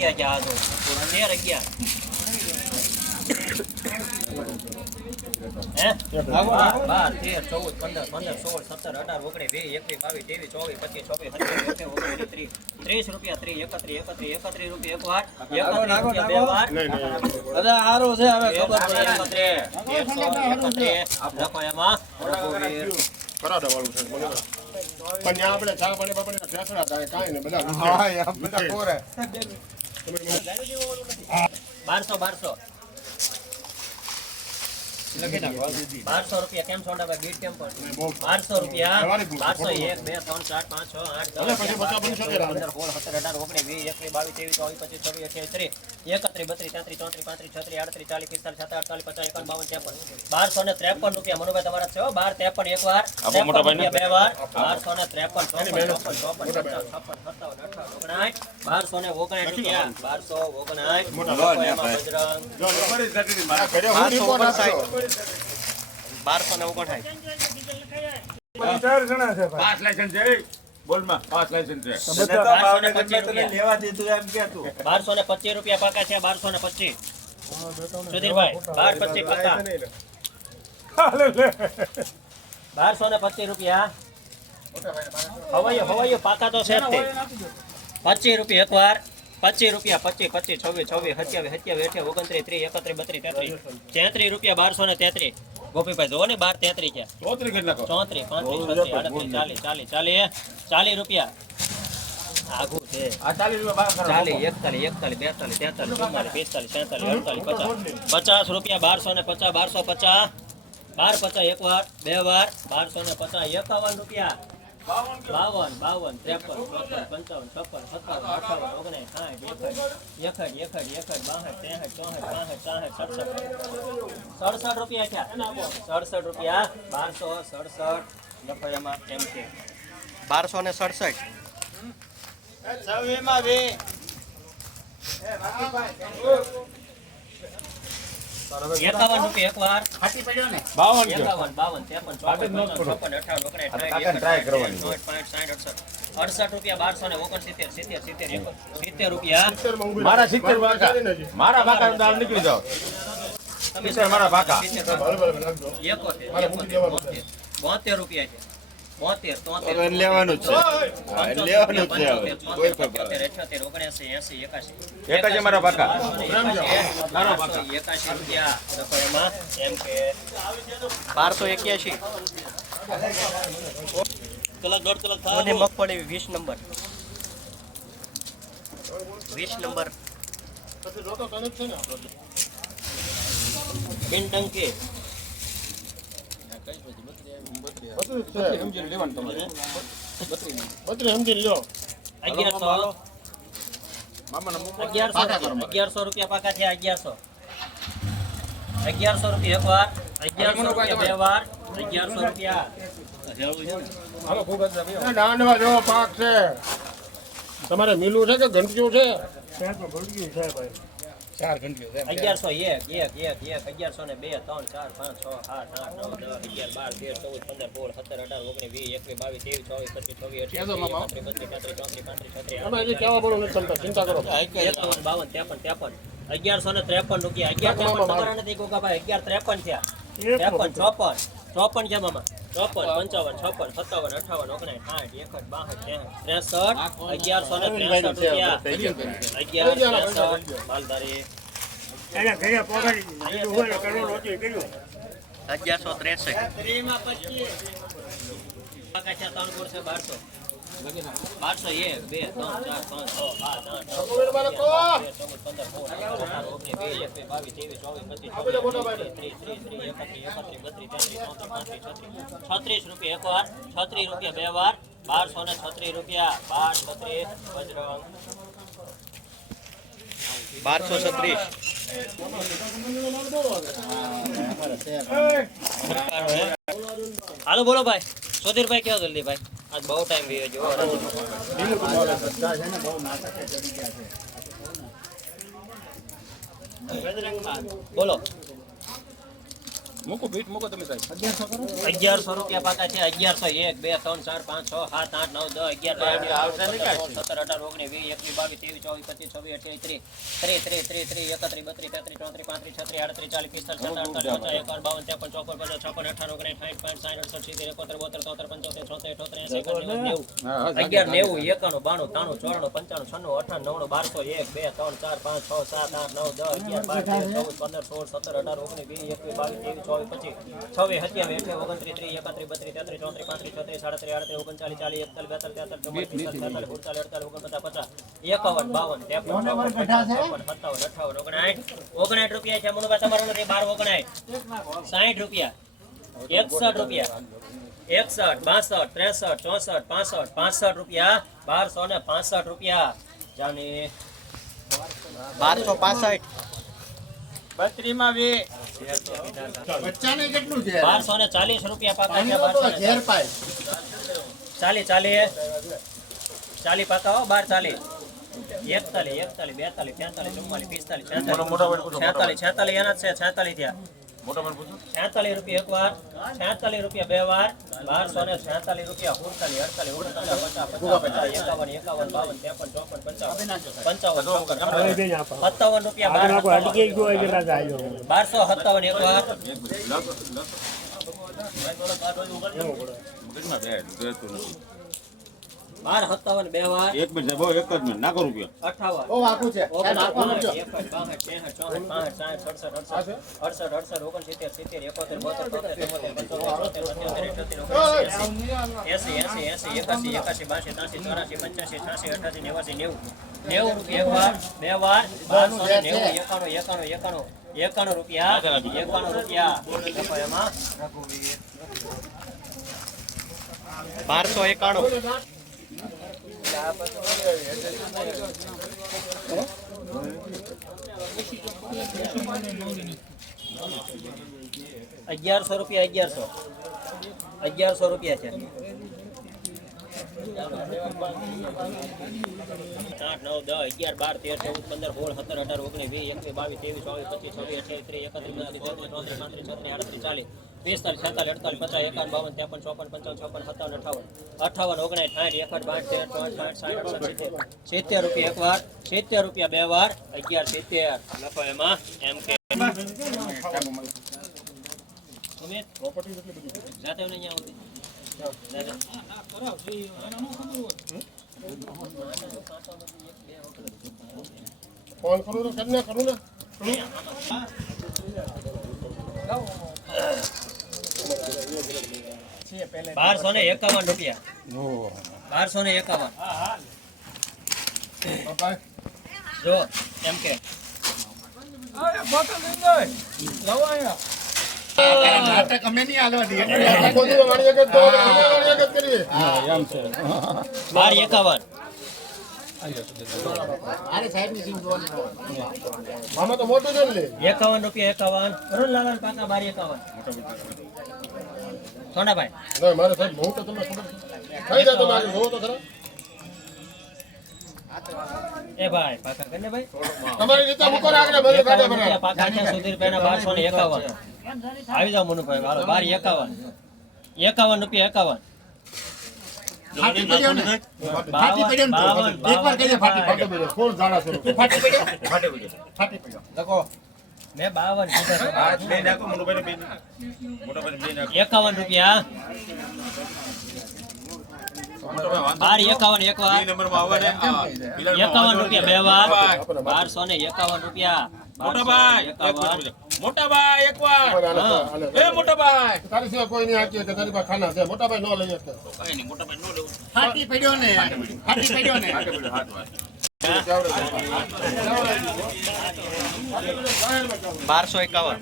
રૂપિયા આ તેર અગિયાર બાર બાર તેર ચૌદ પંદર પંદર સોળ સત્તર અઢાર ઓગણીસ વીસ એકવીસ બાવીસ ત્રેવીસ ચોવીસ પચીસ ચોવીસ સત્યાવીસ ઓગણીસ ત્રીસ ત્રીસ રૂપિયા ત્રીસ એકત્રીસ એકત્રીસ એકત્રીસ રૂપિયા એક વાર. એકત્રીસ રૂપિયા બે વાર. અરે હારું છે હવે. લખો એમાં. કરાડા વાળું છે પણ આપણે ચા પાણી થાય કાંઈ નહીં બધા બધા કોરે. બારસો બારસો. બારસો રૂપિયા કેમ સોંડાભાઈ બીટ કેમ પણ બારસો રૂપિયા બારસો એક બે ત્રણ ચાર પાંચ છ આઠ દસ. પંદર સોળ સત્તર અઢાર ઓગણીસ વીસ એકવીસ બાવીસ ત્રેવીસ ચોવીસ પચીસ છવ્વીસ અઠ્યાવીસ ત્રીસ એકત્રીસ બત્રીસ તેત્રીસ ચોત્રીસ પાંત્રીસ છત્રીસ આડત્રીસ ચાલીસ પિસ્તાલીસ સત્તર અડતાલીસ પચાસ એકાવન બાવન ત્રેપન. બારસો ને ત્રેપન રૂપિયા મનુભાઈ તમારા છે બાર ત્રેપન એક વાર. બે વાર. બારસો ને ત્રેપન ચોપન ચોપન ચોપન છપ્પન સત્તાવન અઠાવન ઓગણાઠ બારસો ને ઓગણાઠ રૂપિયા. બારસો ઓગણાઠ ને લાયસન્સ બોલમાં પાંચ લાયસન્સ છે. લેવા દીધું એમ કે તું. બારસો ને પચીસ રૂપિયા પાકા છે બારસો ને પચીસ. સુધીરભાઈ બાર પચીસ પાકા. બારસો ને પચીસ રૂપિયા. હવાયો હવાયો પાકા તો છે જ તે. પચીસ રૂપિયા એક વાર પચીસ રૂપિયા પચીસ પચીસ છવ્વીસ છવ્વીસ સત્યાવીસ સત્યાવીસ અઠ્યાવીસ ઓગણત્રીસ ત્રીસ એકત્રીસ બત્રીસ તેત્રીસ તેત્રીસ રૂપિયા બારસો ને તેત્રીસ. ગોપીભાઈ જોવો ને બાર તેત્રીસ છે. ચોત્રીસ પાંત્રીસ અડત્રીસ ચાલીસ ચાલીસ ચાલીસ ચાલીસ રૂપિયા. આઘું છે. આ ચાલીસ રૂપિયા બહાર કરો. ચાલીસ એકતાલીસ એકતાલીસ બેતાલીસ તેતાલીસ ચુમ્માલીસ પિસ્તાલીસ સેતાલીસ અડતાલીસ પચાસ. પચાસ રૂપિયા બારસો ને પચાસ બારસો પચાસ. બાર પચાસ એક વાર બે વાર. બારસો ને પચાસ એકાવન રૂપિયા. બાવન બાવન ત્રેપન ચોપન પંચાવન છપ્પન સત્તાવન અઠાવન ઓગણીસ સાઠ એકસઠ એકસઠ એકસઠ એકસઠ બાસઠ ત્રેસઠ ચોસઠ પાસઠ ચાસઠ સડસઠ. સડસઠ રૂપિયા થયા સડસઠ રૂપિયા બારસો સડસઠ લખો એમાં એમ કે. બારસો ને સડસઠ. સવીમાં બે. અડસઠ. રૂપિયા બારસો ને ઓગણસિત્તેર સિત્તેર સિત્તેર સિત્તેર રૂપિયા. મારા સિત્તેર બાકા. મારા બાકા નીકળી જાઓ. તમે મારા બાકા. બોતેર. રૂપિયા છે. લેવાનું છે. લેવાનું છે હવે. કોઈ એકાશી. મારા. બારસો એક્યાસી કલાક દોઢ કલાક થાય મગફળી વીસ નંબર. વીસ નંબર. બિન ટંકી. છે. સમજી લેવાનું તમારે બત્રીસ રૂપિયા. પાકા થયા છે તમારે મીલું છે કે ઘંટિયું છે અગિયારસો એક એક એક એક અગિયારસો ને બે ત્રણ ચાર પાંચ છ આઠ આઠ નવ દસ અગિયાર બાર તેર ચૌદ પંદર સોળ સત્તર અઢાર ઓગણીસ વીસ એકવીસ બાવીસ ત્રેવીસ ચોવીસ પચીસ છવ્વીસ અઠ્યાસી બત્રીસ પાંત્રીસ ચોત્રીસ પાંત્રીસ છત્રીસ ચિંતા કરો. એકાવન, બાવન ત્રેપન ત્રેપન અગિયારસો ને ત્રેપન રૂપિયા. અગિયાર ત્રેપન તમારા નથી ભાઈ અગિયાર ત્રેપન થયા. ત્રેપન ચોપન ચોપન છે મામા. ચોપન પંચાવન છપ્પન સત્તાવન અઠાવન ઓગણીસ સાઠ એકસઠ બાસઠ ત્રેસઠ ત્રેસઠ અગિયારસો ને ત્રેસઠ રૂપિયા. અગિયાર ત્રેસઠ માલધારી. અગિયારસો ત્રેસઠ. બારસો. બારસો એક બે ત્રણ ચાર પાંચ છ સાત આઠ બાવીસ ત્રેવીસ ચોવીસ પચીસ ત્રીસ ત્રીસ ત્રીસ એકત્રીસ એકત્રીસ બત્રીસ તેત્રીસ ચોત્રીસ પાંત્રીસ છત્રીસ છત્રીસ રૂપિયા એક વાર છત્રીસ રૂપિયા બે વાર બારસો ને છત્રીસ રૂપિયા બાર છત્રીસ બજરંગ બારસો છત્રીસ હાલો બોલો ભાઈ સુધીરભાઈ કેવો જલ્દી ભાઈ આજ બહુ ટાઈમ ગયો જો બોલો મૂકો ભીટ મૂકો તમે સાહેબ. અગિયારસો રૂપિયા પાકા છે અગિયારસો એક બે ત્રણ ચાર પાંચ છ સાત આઠ નવ દસ અગિયાર સત્તર અઢાર ઓગણીસ વીસ એકવીસ બાવીસ ત્રેવીસ ચોવીસ પચીસ છવ્વીસ અઠ્યાવીસ ત્રીસ ત્રીસ ત્રીસ ત્રીસ ત્રીસ એકત્રીસ બત્રીસ તેત્રીસ ચોત્રીસ પાંત્રીસ છત્રીસ આડત્રીસ ચાલીસ પિસ્તાલીસ સત્તાવન અડતાલીસ પચાસ એકાવન બાવન ત્રેપન ચોપન પચાસ છપ્પન અઠાર ઓગણીસ સાઠ પાંચ સાઠ અડસઠ સિત્તેર એકોતેર બોતેર તોતેર પંચોતેર છોતેર અઠોતેર એસી નેવું અગિયાર નેવું એકાણું બાણું ત્રાણું ચોરાણું પંચાણું છન્નું અઠાણું નવ્વાણું બારસો એક બે ત્રણ ચાર પાંચ છ સાત આઠ નવ દસ અગિયાર બાર તેર ચૌદ પંદર સોળ સત્તર અઢાર ઓગણીસ વીસ એકવીસ બાવીસ ત્રેવીસ ચોવીસ પચીસ છવ્વીસ સત્યાવીસ અઠ્યાવીસ ઓગણત્રીસ ત્રીસ એકત્રીસ બત્રીસ તેત્રીસ ચોત્રીસ પાંત્રીસ છત્રીસ સાડત્રીસ આડત્રીસ ઓગણચાલીસ ચાલીસ એકતાલીસ બેતાલીસ તેતાલીસ ચુમ્માલીસ પિસ્તાલીસ છેતાલીસ અડતાલીસ ઓગણપચાસ પચાસ એકાવન બાવન ત્રેપન ચોપન સત્તાવન અઠાવન ઓગણસાઠ ઓગણસાઠ રૂપિયા છે મનુભા તમારું નથી બાર ઓગણસાઠ. સાઠ રૂપિયા. એકસઠ રૂપિયા. એકસઠ બાસઠ ત્રેસઠ ચોસઠ પાસઠ પાસઠ રૂપિયા. બારસો ને પાસઠ રૂપિયા. જાણે બારસો પાસઠ. બત્રીમાં વી. બચ્ચાને કેટલું છે બારસો ને ચાલીસ રૂપિયા પાકા છે બારસો ઘેર પાય. ચાલી ચાલી ચાલી પાકા હો બાર ચાલી એકતાલીસ એકતાલીસ બેતાલીસ તેતાલીસ ચુમ્માલીસ પિસ્તાલીસ છેતાલીસ. છેતાલીસ એના છે છેતાલીસ થયા. મોટા પૂછો. છેતાલીસ રૂપિયા એક વાર છેતાલીસ રૂપિયા બે વાર બારસો ને છેતાલીસ રૂપિયા સુડતાલીસ અડતાલીસ ઓગણપચાસ પચાસ પચાસ પચાસ. એકાવન એકાવન બાવન ત્રેપન ચોપન પંચાવન પંચાવન સત્તાવન રૂપિયા બારસો સત્તાવન એક વાર. બે નથી. બાર સત્તાવન બે વાર. એક મિનિટ સાહેબ એક જ મિનિટ. નાખો રૂપિયા. અઠાવન બહુ આખું છે. નેવું. નેવું રૂપિયા એક વાર, બે વાર, બારસો નેવું, એકાણું, એકાણું, એકાણું, એકાણું રૂપિયા, એકાણું રૂપિયા. એમાં. બારસો એકાણું. અગિયારસો રૂપિયા અગિયારસો. અગિયારસો રૂપિયા છે. આઠ નવ દસ બાર તેર ચૌદ પંદર સોળ સત્તર અઢાર ઓગણીસ વીસ એકવીસ બાવીસ ત્રેવીસ ચોવીસ પચીસ છવ્વીસ અઠ્યાવીસ ત્રીસ એકત્રીસ ચોત્રીસ ચોત્રીસ પાંત્રીસ છત્રીસ આડત્રીસ ચાલીસ પિસ્તાલીસ છેતાલીસ અડતાલીસ પચાસ એકાવન બાવન ત્રેપન ચોપન પંચાવન છપ્પન સત્તાવન અઠાવન અઠાવન ઓગણીસ સાઠ એકઠ બાઠ તેર ચોસઠ સાઠ સાઠ અડસઠ રૂપિયા વાર સિત્તેર રૂપિયા બે વાર અગિયાર સિત્તેર લખો એમાં એમ કે સુધી જાતે. ફોન કરું તો કરીને કરું ને? બારસો ને એકાવન રૂપિયા. બારસો ને એકાવન. જો એમ કે. નાટક અમે નહીં હાલવા દઈએ આખો દિવસ એક જ તો એક જ કરીએ. બાર એકાવન. આમાં તો મોટું છે ને લે. એકાવન રૂપિયા એકાવન. અરુણ લાલન પાકા બાર એકાવન. સોનાભાઈ. મારે સાહેબ બહુ તો તમને ખબર જાય તમે આજે તો ખરા. એ ભાઈ પાકા કરીને ભાઈ. તમારી રીતે મૂકો ને આગળ બધે કાઢે એકાવન પાકા સુધીર ભાઈ બારસો ને એકાવન. આવી જાવ મનુભાઈ હાલો બાર એકાવન. એકાવન. રૂપિયા એકાવન. એકવાર. એકાવન રૂપિયા. બાર એકાવન એક વાર. બે નંબરમાં આવવા દે. આ પિલરમાં એકાવન રૂપિયા બે વાર. બારસો ને એકાવન રૂપિયા. મોટાભાઈ એક મોટાભાઈ એક વાર આલે, આલે, આલે. એ મોટાભાઈ. તારી સિવાય કોઈ નહીં હાંકે કે તારી પાસે ખાના છે. લઈ શકે કઈ નહીં મોટાભાઈ નો લેવું. ફાટી પડ્યો ને. ફાટી પડ્યો. ને. ફાટે પડ્યો હાથ બારસો એકાવન.